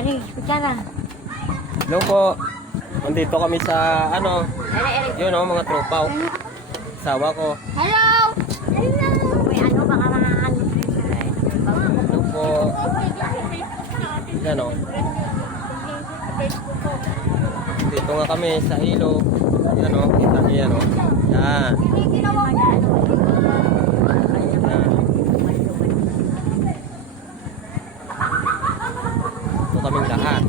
Eri, kutsara. Hello po. Nandito kami sa yun o, mga tropa o. Sawa ko. Hello! Hello! May ano, baka mga ano. Hello po. Yan o. Dito nga kami sa ilo. Yan o, kita niyo yan o. Yan. Ito kaming lahat.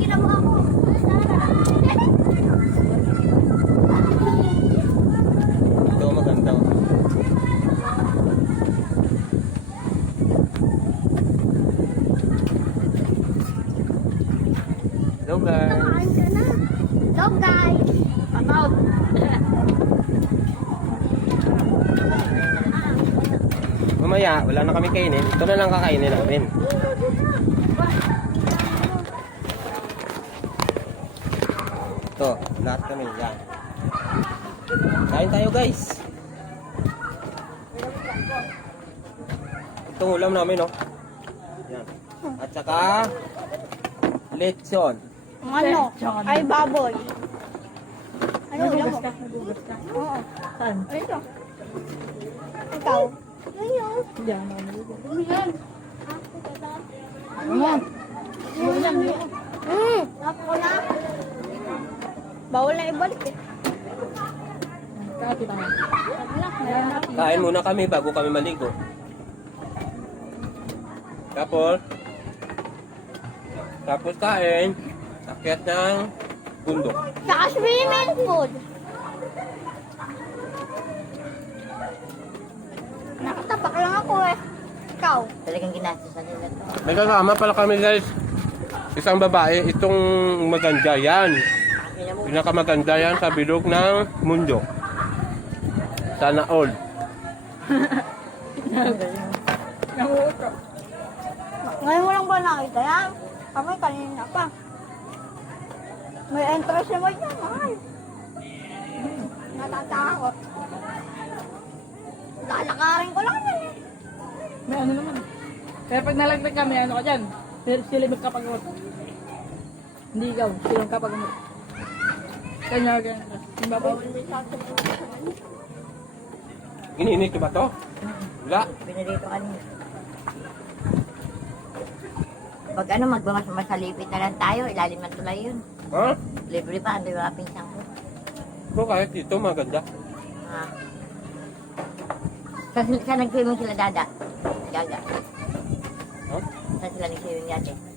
Ito maganda. Hello guys. Hello guys! Pataw! Mamaya, wala na kami kainin. Ito na lang kakainin namin. Ito, lahat kami. Yan. Kain tayo guys. Itong ulam namin, no? Yan. At saka, lechon. Ano? Ay, baboy. Ano ulam mo? Oo. Saan? Ito. Ikaw? Ayun. Hindi ako mamalito. Ayan. Ano? Ulam niyo. Ako na. Bawal na ibalik eh. Kapit ako. Kain muna kami bago kami maligo. Tapos kain, akyat ng bundok. Saka swimming pool. Nakatapak lang ako eh. Ikaw? Talagang ginastosan nila to. May kasama pala kami guys. Isang babae, itong maganda yan. Pinakamaganda yan sa bilog ng mundo. Sana all. Nanguuto. Ngayon mo lang ba nakita yan? Kami kanina pa. May entrance naman yan. Ay. Natatakot. Lalakarin ko lang yan eh. May ano naman. Kaya pag nalagdag kami, ano ka dyan? Sila magkapagamot. Hindi ikaw, silang kapagamot. Kanya ganyan. Yung babaw. Iniinit ba to? Wala. Pinalito kanina. Pag ano, magmasalipit na lang tayo, ilalim ng tulay yun. Ha? Libre pa, ando yung mga pinsang ko. So kahit dito maganda. Ah. Saan nag-swimming sila dada? Gaga. Ha? Saan sila nag-swimming dati?